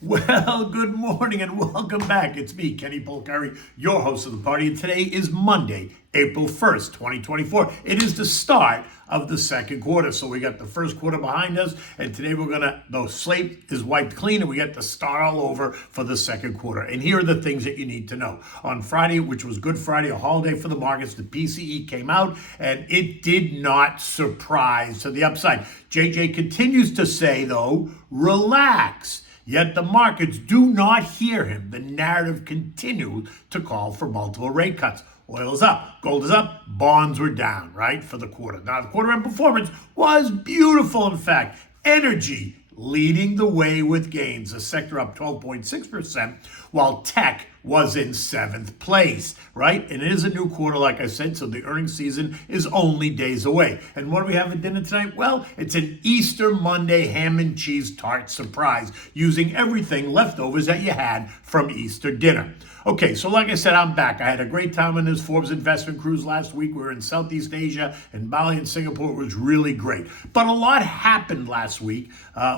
Well, good morning and welcome back. It's me, Kenny Polcari, your host of the party, and today is Monday, April 1st, 2024. It is the start of the second quarter, so we got the first quarter behind us, and today the slate is wiped clean, and we get to start all over for the second quarter. And here are the things that you need to know. On Friday, which was Good Friday, a holiday for the markets, the PCE came out, and it did not surprise to the upside. JJ continues to say, though, relax. Yet the markets do not hear him. The narrative continues to call for multiple rate cuts. Oil is up, gold is up, bonds were down, right, for the quarter. Now, the quarter end performance was beautiful, in fact. Energy leading the way with gains. The sector up 12.6%, while tech was in seventh place, right? And it is a new quarter, like I said, so the earnings season is only days away. And what do we have at dinner tonight? Well, it's an Easter Monday ham and cheese tart surprise, using everything leftovers that you had from Easter dinner. Okay, so like I said, I'm back. I had a great time on this Forbes investment cruise last week. We were in Southeast Asia and Bali and Singapore. It was really great. But a lot happened last week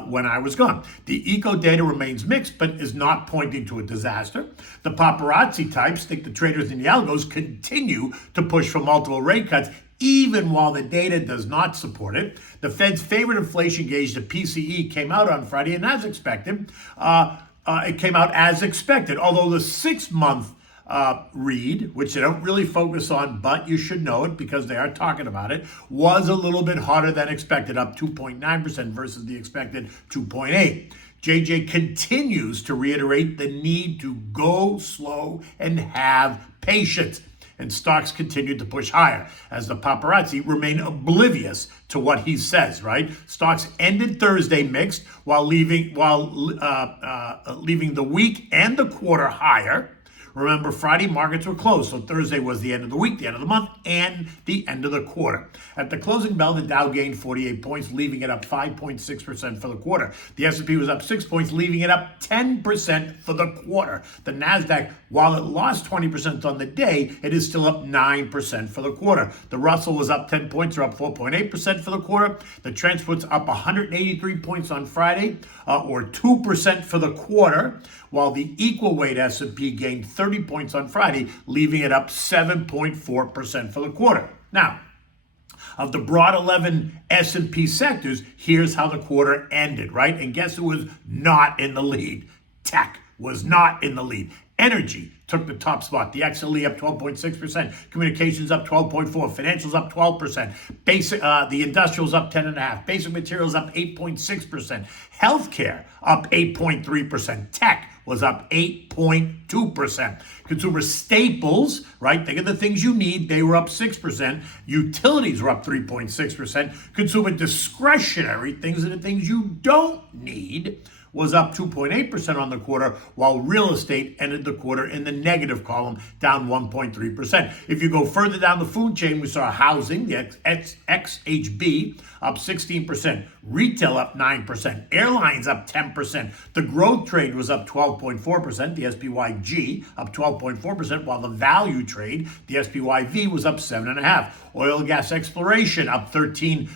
when I was gone. The eco data remains mixed, but is not pointing to a disaster. The paparazzi types think the traders and the algos continue to push for multiple rate cuts, even while the data does not support it. The Fed's favorite inflation gauge, the PCE, came out on Friday, and as expected, it came out as expected, although the 6-month read, which they don't really focus on, but you should know it because they are talking about it, was a little bit hotter than expected, up 2.9% versus the expected 2.8%. JJ continues to reiterate the need to go slow and have patience. And stocks continued to push higher as the paparazzi remain oblivious to what he says, right? Stocks ended Thursday mixed while leaving the week and the quarter higher. Remember, Friday markets were closed, so Thursday was the end of the week, the end of the month, and the end of the quarter. At the closing bell, the Dow gained 48 points, leaving it up 5.6% for the quarter. The S&P was up 6 points, leaving it up 10% for the quarter. The Nasdaq, while it lost 20% on the day, it is still up 9% for the quarter. The Russell was up 10 points, or up 4.8% for the quarter. The Transport's up 183 points on Friday, or 2% for the quarter, while the equal weight S&P gained 30 points on Friday, leaving it up 7.4% for the quarter. Now, of the broad 11 S&P sectors, here's how the quarter ended, right? And guess who was not in the lead? Tech was not in the lead. Energy took the top spot. The XLE up 12.6%. Communications up 12.4%. Financials up 12%. The industrials up 10.5%. Basic materials up 8.6%. Healthcare up 8.3%. Tech was up 8.2%. Consumer staples, right? Think of the things you need. They were up 6%. Utilities were up 3.6%. Consumer discretionary, things are the things you don't need, was up 2.8% on the quarter, while real estate ended the quarter in the negative column, down 1.3%. If you go further down the food chain, we saw housing, the XHB, up 16%, retail up 9%, airlines up 10%. The growth trade was up 12.4%, the SPYG up 12.4%, while the value trade, the SPYV, was up 7.5%. Oil and gas exploration up 13%,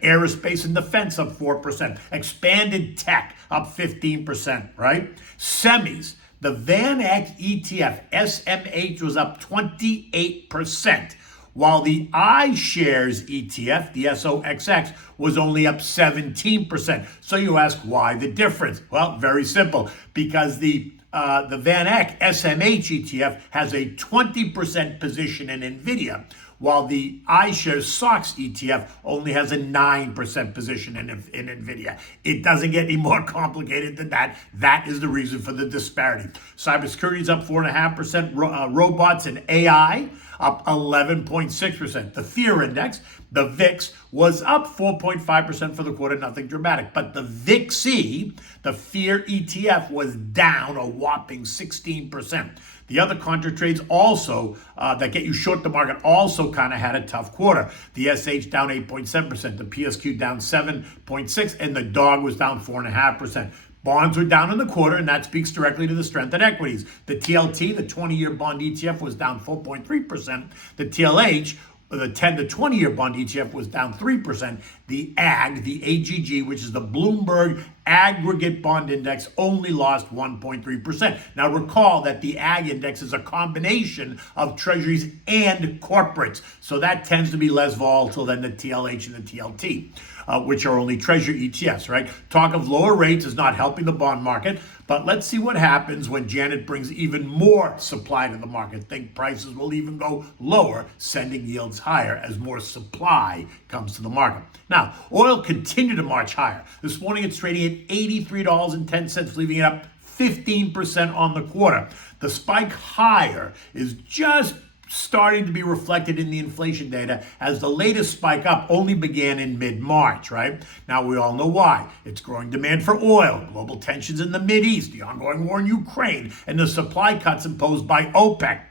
aerospace and defense up 4%, expanded tech up 15%, right? Semis, the Van Eck ETF, SMH, was up 28%, while the iShares ETF, the SOXX, was only up 17%. So you ask, why the difference? Well, very simple, because the Van Eck SMH ETF has a 20% position in NVIDIA, while the iShares SOX ETF only has a 9% position in NVIDIA. It doesn't get any more complicated than that. That is the reason for the disparity. Cybersecurity is up 4.5%. Robots and AI up 11.6%. The fear index, the VIX, was up 4.5% for the quarter, nothing dramatic. But the VIXE, the fear ETF, was down a whopping 16%. The other contra trades also that get you short the market also kind of had a tough quarter. The SH down 8.7%, the PSQ down 7.6%, and the DOG was down 4.5%. Bonds were down in the quarter, and that speaks directly to the strength in equities. The TLT, the 20-year bond ETF, was down 4.3%. The TLH The 10 to 20 year bond ETF was down 3%. The AGG, which is the Bloomberg Aggregate Bond Index, only lost 1.3%. Now recall that the AG index is a combination of treasuries and corporates. So that tends to be less volatile than the TLH and the TLT, which are only treasury ETFs, right? Talk of lower rates is not helping the bond market, but let's see what happens when Janet brings even more supply to the market. Think prices will even go lower, sending yields higher as more supply comes to the market. Now, oil continued to march higher. This morning it's trading at $83.10, leaving it up 15% on the quarter. The spike higher is just starting to be reflected in the inflation data, as the latest spike up only began in mid-March, right? Now, we all know why. It's growing demand for oil, global tensions in the Mideast, the ongoing war in Ukraine, and the supply cuts imposed by OPEC,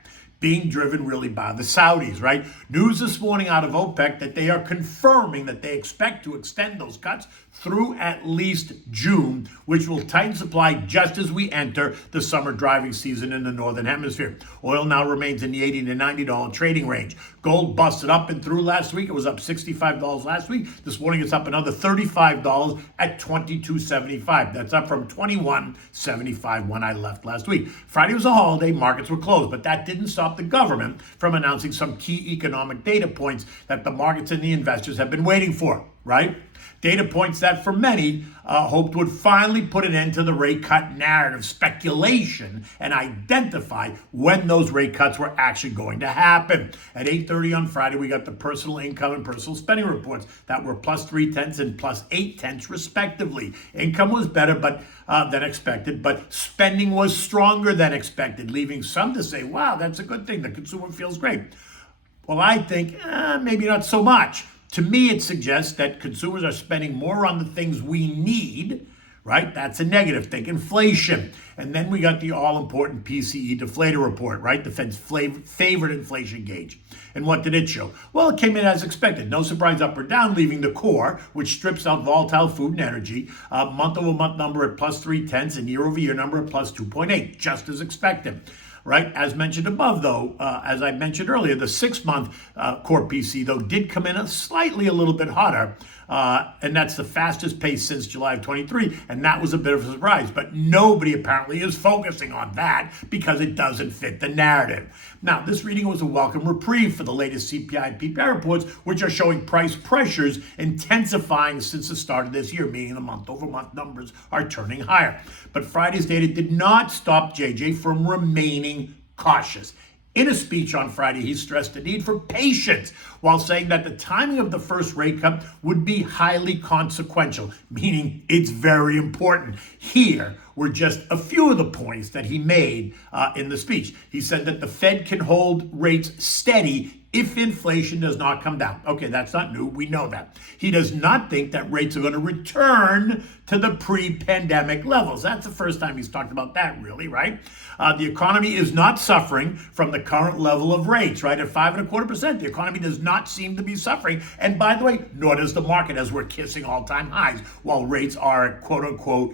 being driven really by the Saudis, right? News this morning out of OPEC that they are confirming that they expect to extend those cuts through at least June, which will tighten supply just as we enter the summer driving season in the Northern Hemisphere. Oil now remains in the $80 to $90 trading range. Gold busted up and through last week. It was up $65 last week. This morning it's up another $35 at $22.75. That's up from $21.75 when I left last week. Friday was a holiday. Markets were closed, but that didn't stop the government from announcing some key economic data points that the markets and the investors have been waiting for, right? Data points that for many hoped would finally put an end to the rate cut narrative speculation and identify when those rate cuts were actually going to happen. At 8:30 on Friday, we got the personal income and personal spending reports that were plus 0.3 and plus 0.8 respectively. Income was better than expected, but spending was stronger than expected, leaving some to say, wow, that's a good thing. The consumer feels great. Well, I think maybe not so much. To me, it suggests that consumers are spending more on the things we need, right? That's a negative. Think inflation. And then we got the all-important PCE deflator report, right? The Fed's favorite inflation gauge. And what did it show? Well, it came in as expected. No surprise up or down, leaving the core, which strips out volatile food and energy, month-over-month number at plus 0.3 and year-over-year number at plus 2.8, just as expected. Right, as mentioned above, though, as I mentioned earlier, the 6-month core PC, though, did come in a little bit hotter, and that's the fastest pace since July of 23, and that was a bit of a surprise. But nobody apparently is focusing on that because it doesn't fit the narrative. Now, this reading was a welcome reprieve for the latest CPI and PPI reports, which are showing price pressures intensifying since the start of this year, meaning the month-over-month numbers are turning higher. But Friday's data did not stop JJ from remaining cautious. In a speech on Friday, he stressed the need for patience while saying that the timing of the first rate cut would be highly consequential, meaning it's very important. Here were just a few of the points that he made in the speech. He said that the Fed can hold rates steady if inflation does not come down. Okay, that's not new. We know that. He does not think that rates are going to return to the pre-pandemic levels. That's the first time he's talked about that, really, right? The economy is not suffering from the current level of rates, right? At 5.25%, the economy does not seem to be suffering. And by the way, nor does the market, as we're kissing all-time highs, while rates are at quote-unquote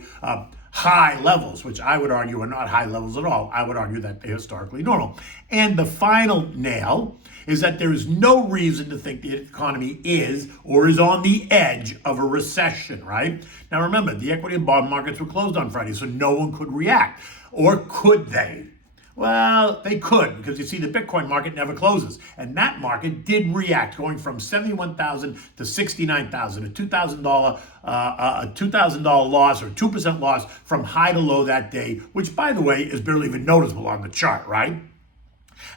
high levels, which I would argue are not high levels at all. I would argue that they're historically normal. And the final nail is that there is no reason to think the economy is or is on the edge of a recession, right? Now remember, the equity and bond markets were closed on Friday, so no one could react. Or could they? Well, they could, because you see the Bitcoin market never closes. And that market did react, going from 71,000 to 69,000, a $2,000 loss or 2% loss from high to low that day, which, by the way, is barely even noticeable on the chart, right?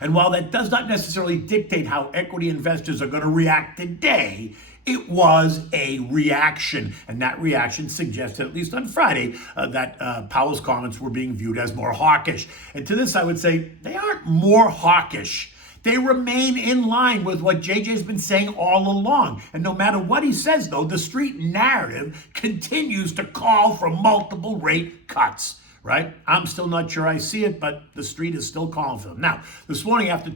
And while that does not necessarily dictate how equity investors are going to react today, it was a reaction. And that reaction suggested, at least on Friday, that Powell's comments were being viewed as more hawkish. And to this, I would say they aren't more hawkish. They remain in line with what JJ's been saying all along. And no matter what he says, though, the street narrative continues to call for multiple rate cuts. Right? I'm still not sure I see it, but the street is still calling for them. Now, this morning, after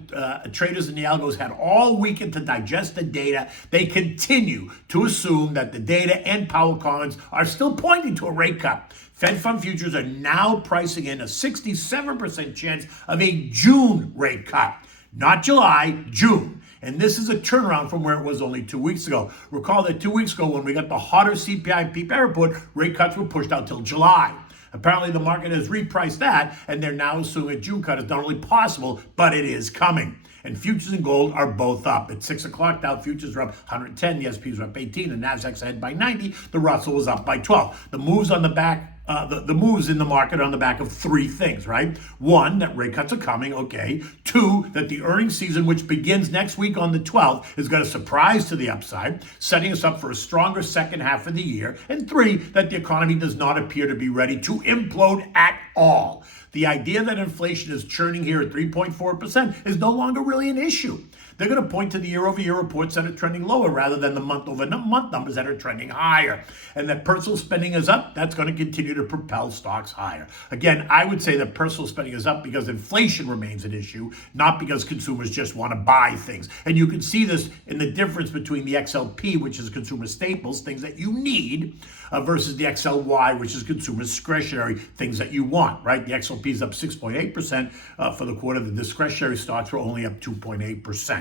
traders and the algos had all weekend to digest the data, they continue to assume that the data and Powell comments are still pointing to a rate cut. Fed fund futures are now pricing in a 67% chance of a June rate cut, not July, June. And this is a turnaround from where it was only 2 weeks ago. Recall that 2 weeks ago when we got the hotter CPI and PPI report, rate cuts were pushed out till July. Apparently the market has repriced that, and they're now assuming a June cut is not only possible, but it is coming. And futures and gold are both up. At 6 o'clock, Dow futures are up 110, the S&Ps are up 18, the Nasdaq's ahead by 90, the Russell was up by 12. The moves on the back, the moves in the market are on the back of three things, right? One, that rate cuts are coming, okay. Two, that the earnings season, which begins next week on the 12th, is going to surprise to the upside, setting us up for a stronger second half of the year. And three, that the economy does not appear to be ready to implode at all. The idea that inflation is churning here at 3.4% is no longer really an issue. They're going to point to the year-over-year reports that are trending lower rather than the month-over-month numbers that are trending higher. And that personal spending is up, that's going to continue to propel stocks higher. Again, I would say that personal spending is up because inflation remains an issue, not because consumers just want to buy things. And you can see this in the difference between the XLP, which is consumer staples, things that you need, versus the XLY, which is consumer discretionary, things that you want, right? The XLP is up 6.8% for the quarter. The discretionary stocks were only up 2.8%.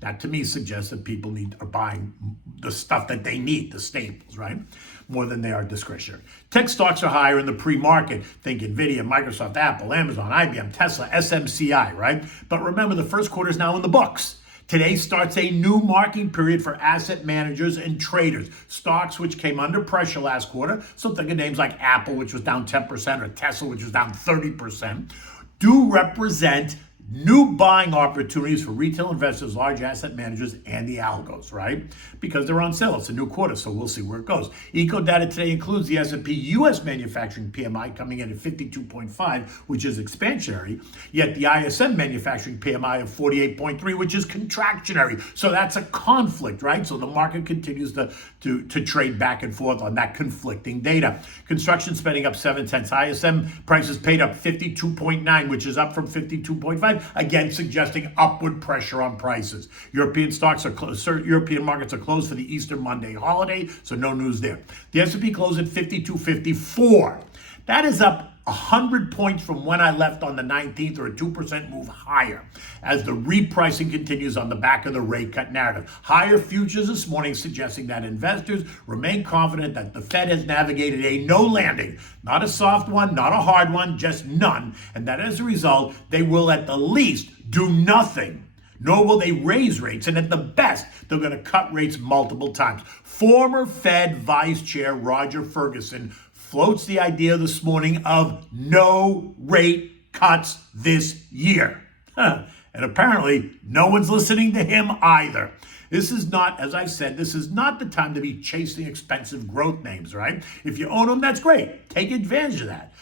That to me suggests that people are buying the stuff that they need, the staples, right? More than they are discretionary. Tech stocks are higher in the pre-market. Think Nvidia, Microsoft, Apple, Amazon, IBM, Tesla, SMCI, right? But remember, the first quarter is now in the books. Today starts a new marking period for asset managers and traders. Stocks which came under pressure last quarter, so think of names like Apple, which was down 10%, or Tesla, which was down 30%, do represent new buying opportunities for retail investors, large asset managers, and the algos, right? Because they're on sale. It's a new quarter, so we'll see where it goes. Eco data today includes the S&P U.S. manufacturing PMI coming in at 52.5, which is expansionary, yet the ISM manufacturing PMI of 48.3, which is contractionary. So that's a conflict, right? So the market continues to trade back and forth on that conflicting data. Construction spending up 0.7. ISM prices paid up 52.9, which is up from 52.5. Again, suggesting upward pressure on prices. European stocks are closed. European markets are closed for the Easter Monday holiday, so no news there. The S&P closed at 52.54. That is up 100 points from when I left on the 19th, or a 2% move higher, as the repricing continues on the back of the rate cut narrative. Higher futures this morning suggesting that investors remain confident that the Fed has navigated a no landing, not a soft one, not a hard one, just none, and that as a result, they will at the least do nothing, nor will they raise rates, and at the best, they're going to cut rates multiple times. Former Fed Vice Chair Roger Ferguson floats the idea this morning of no rate cuts this year. And apparently, no one's listening to him either. This is not, as I said, this is not the time to be chasing expensive growth names, right? If you own them, that's great. Take advantage of that.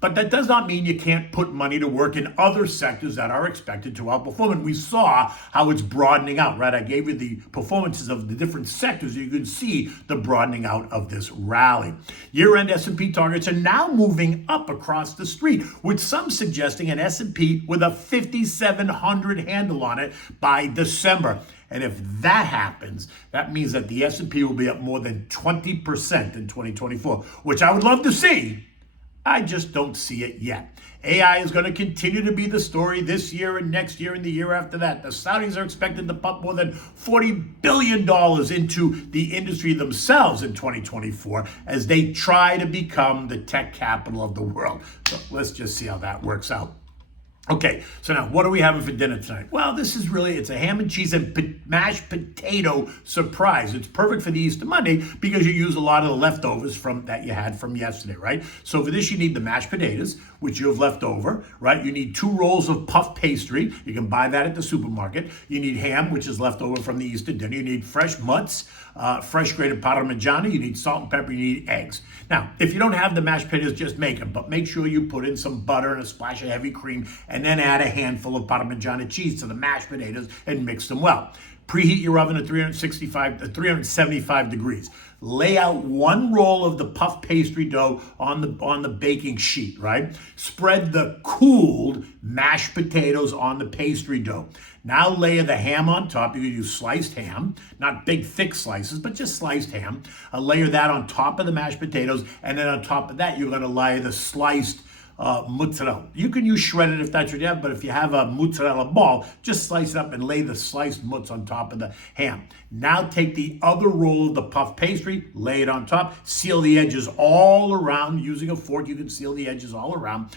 But that does not mean you can't put money to work in other sectors that are expected to outperform. And we saw how it's broadening out, right? I gave you the performances of the different sectors. You can see the broadening out of this rally. Year-end S&P targets are now moving up across the street, with some suggesting an S&P with a 5,700 handle on it by December. And if that happens, that means that the S&P will be up more than 20% in 2024, which I would love to see. I just don't see it yet. AI is going to continue to be the story this year and next year and the year after that. The Saudis are expected to pump more than $40 billion into the industry themselves in 2024 as they try to become the tech capital of the world. So let's just see how that works out. Okay, so now what are we having for dinner tonight? Well, this is really, it's a ham and cheese and mashed potato surprise. It's perfect for the Easter Monday because you use a lot of the leftovers from that you had from yesterday, right? So for this, you need the mashed potatoes, which you have left over, right? You need 2 rolls of puff pastry. You can buy that at the supermarket. You need ham, which is left over from the Easter dinner. You need fresh mutts, fresh grated Parmigiano. You need salt and pepper. You need eggs. Now, if you don't have the mashed potatoes, just make them, but make sure you put in some butter and a splash of heavy cream, and then add a handful of Parmigiano cheese to the mashed potatoes and mix them well. Preheat your oven at 375 degrees. Lay out 1 roll of the puff pastry dough on the baking sheet, right? Spread the cooled mashed potatoes on the pastry dough. Now layer the ham on top. You can use sliced ham, not big thick slices, but just sliced ham. Layer that on top of the mashed potatoes, and then on top of that, you're going to layer the sliced mozzarella. You can use shredded if that's what you have, but if you have a mozzarella ball, just slice it up and lay the sliced mozz on top of the ham. Now take the other roll of the puff pastry, lay it on top, seal the edges all around. Using a fork, you can seal the edges all around.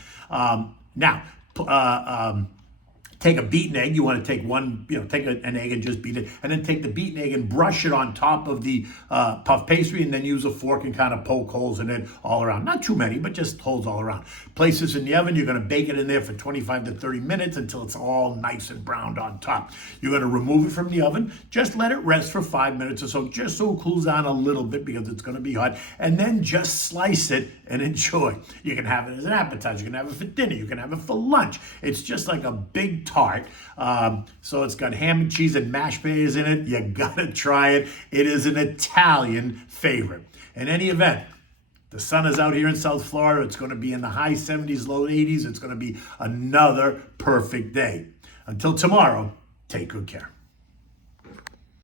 Take a beaten egg. You want to take one, take an egg and just beat it. And then take the beaten egg and brush it on top of the puff pastry, and then use a fork and kind of poke holes in it all around. Not too many, but just holes all around. Place this in the oven. You're going to bake it in there for 25 to 30 minutes until it's all nice and browned on top. You're going to remove it from the oven. Just let it rest for 5 minutes or so, just so it cools down a little bit because it's going to be hot. And then just slice it and enjoy. You can have it as an appetizer. You can have it for dinner. You can have it for lunch. It's just like a big tart. So it's got ham and cheese and mashed potatoes in it. You gotta try it. It is an Italian favorite. In any event, the sun is out here in South Florida. It's going to be in the high 70s, low 80s. It's going to be another perfect day. Until tomorrow, take good care.